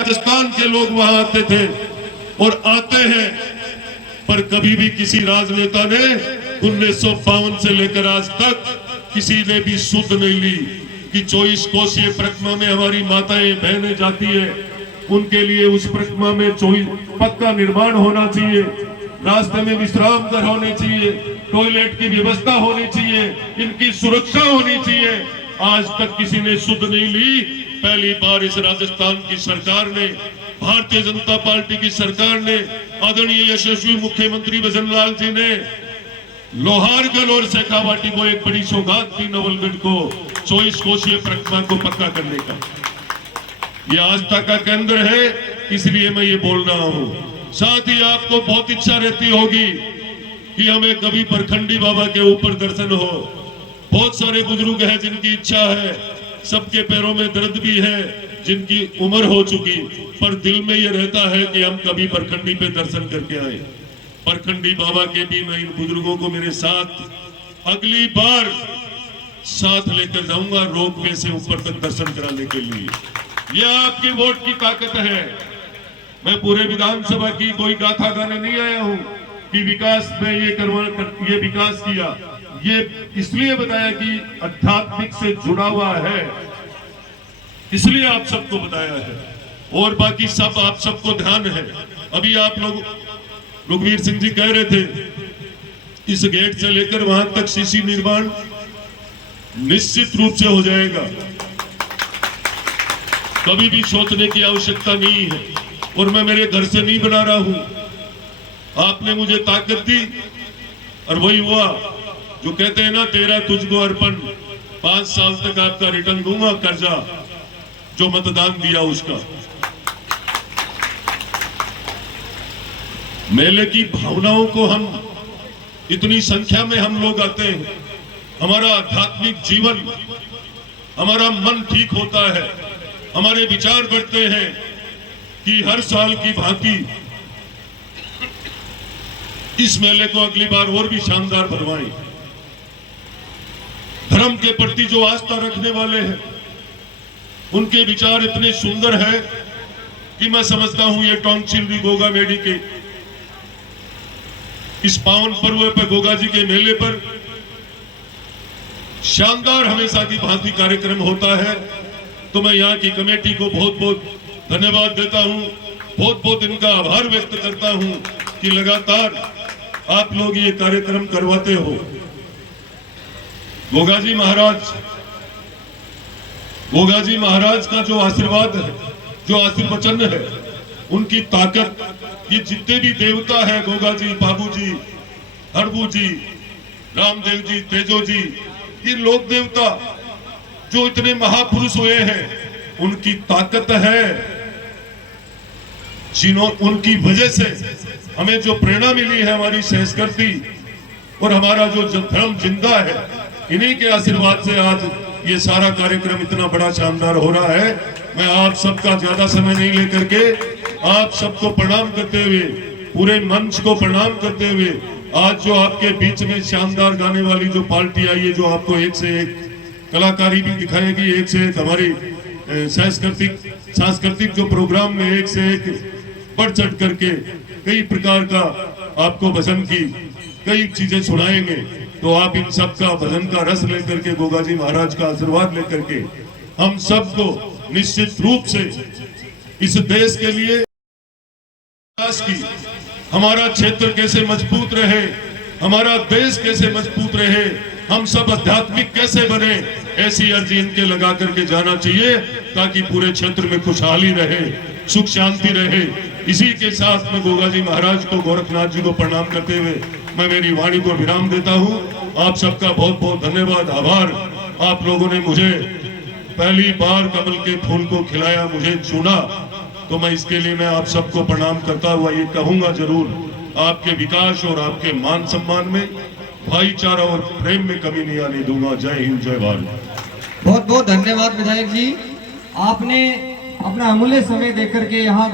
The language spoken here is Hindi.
राजस्थान के लोग वहां आते थे और आते हैं, पर कभी भी किसी राजनेता ने 1952 से लेकर आज तक किसी ने भी सुध नहीं ली कि 24 कोसीय परिक्रमा में हमारी माताएं बहनें जाती है, उनके लिए उस परिक्रमा में 24 पक्का निर्माण होना चाहिए, रास्ते में विश्राम घर होने चाहिए, टॉयलेट की व्यवस्था होनी चाहिए, इनकी सुरक्षा होनी चाहिए। आज तक किसी ने सुध नहीं ली। पहली बार इस राजस्थान की सरकार ने, भारतीय जनता पार्टी की सरकार ने, आदरणीय यशस्वी मुख्यमंत्री भजन लाल जी ने लोहारगढ़ और शेखावाटी को एक बड़ी सौगात दी, नवलगढ़ को 24 कोसीय परिक्रमा को पक्का करने का। ये आस्था का केंद्र है, इसलिए मैं ये बोल रहा हूं। साथ ही आपको बहुत इच्छा रहती होगी कि हमें कभी परखंडी बाबा के ऊपर दर्शन हो। बहुत सारे बुजुर्ग हैं जिनकी इच्छा है, सबके पैरों में दर्द भी है, जिनकी उम्र हो चुकी, पर दिल में ये रहता है कि हम कभी परखंडी पे दर्शन करके आए। परखंडी बाबा के भी मैं इन बुजुर्गों को मेरे साथ अगली बार साथ लेकर जाऊंगा रोपवे से ऊपर तक दर्शन कराने के लिए। यह आपकी वोट की ताकत है। मैं पूरे विधानसभा की कोई गाथा गाने नहीं आया हूं कि विकास में ये विकास किया। ये इसलिए बताया कि आध्यात्मिक से जुड़ा हुआ है, इसलिए आप सबको बताया है, और बाकी सब आप सबको ध्यान है। अभी आप लोग रघुवीर सिंह जी कह रहे थे, इस गेट से लेकर वहां तक सीसी निर्माण निश्चित रूप से हो जाएगा, कभी भी सोचने की आवश्यकता नहीं है। और मैं मेरे घर से नहीं बना रहा हूं, आपने मुझे ताकत दी और वही हुआ। जो कहते हैं ना, तेरा तुझको अर्पण, 5 साल तक आपका रिटर्न दूंगा कर्जा जो मतदान दिया उसका। मेले की भावनाओं को हम इतनी संख्या में हम लोग आते हैं, हमारा आध्यात्मिक जीवन, हमारा मन ठीक होता है, हमारे विचार बढ़ते हैं कि हर साल की भांति इस मेले को अगली बार और भी शानदार बनवाएं। धर्म के प्रति जो आस्था रखने वाले हैं, उनके विचार इतने सुंदर है कि मैं समझता हूं ये टोंकचिल गोगा मेडी के इस पावन पर्व पर, गोगा जी के मेले पर शानदार हमेशा की भांति कार्यक्रम होता है। तो मैं यहाँ की कमेटी को बहुत बहुत धन्यवाद देता हूं, बहुत बहुत इनका आभार व्यक्त करता हूं कि लगातार आप लोग ये कार्यक्रम करवाते हो। गोगा जी महाराज का जो आशीर्वाद है, जो आशीर्वचन है, उनकी ताकत, ये जितने भी देवता है, गोगा जी, बाबू जी, हरबू जी, रामदेव जी, तेजो जी, ये लोक देवता जो इतने महापुरुष हुए हैं, उनकी ताकत है, उनकी वजह से हमें जो प्रेरणा मिली है, हमारी संस्कृति और हमारा जो धर्म जिंदा है, इन्हीं के आशीर्वाद से आज ये सारा कार्यक्रम इतना बड़ा शानदार हो रहा है। मैं आप सबका ज्यादा समय नहीं लेकर के आप सबको प्रणाम करते हुए, पूरे मंच को प्रणाम करते हुए, आज जो आपके बीच में शानदार गाने वाली जो पार्टी आई है, जो आपको एक से एक कलाकारी भी दिखाएगी, एक से एक हमारी सांस्कृतिक जो प्रोग्राम में एक से एक बढ़ चढ़ करके कई प्रकार का आपको भजन की कई चीजें सुनाएंगे। तो आप इन सब का भजन का रस लेकर के, गोगा जी महाराज का आशीर्वाद लेकर के, हम सबको निश्चित रूप से इस देश के लिए विकास की, हमारा क्षेत्र कैसे मजबूत रहे, हमारा देश कैसे मजबूत रहे, हम सब आध्यात्मिक कैसे बने, ऐसी अर्जी इनके लगा करके जाना चाहिए, ताकि पूरे क्षेत्र में खुशहाली रहे, सुख शांति रहे। इसी के साथ में गोगा जी महाराज को, गोरखनाथ जी को प्रणाम करते हुए मैं मेरी वाणी को विराम देता हूं। आप सबका बहुत बहुत धन्यवाद, आभार। आप लोगों ने मुझे पहली बार कमल के फूल को खिलाया, मुझे चुना, तो मैं इसके लिए मैं आप सबको प्रणाम करता हुआ ये कहूंगा जरूर, आपके विकास और आपके मान सम्मान में, भाईचारा और प्रेम में कमी नहीं आने दूंगा। जय हिंद, जय भारत। बहुत बहुत धन्यवाद विधायक जी, आपने अपना अमूल्य समय देकर के यहाँ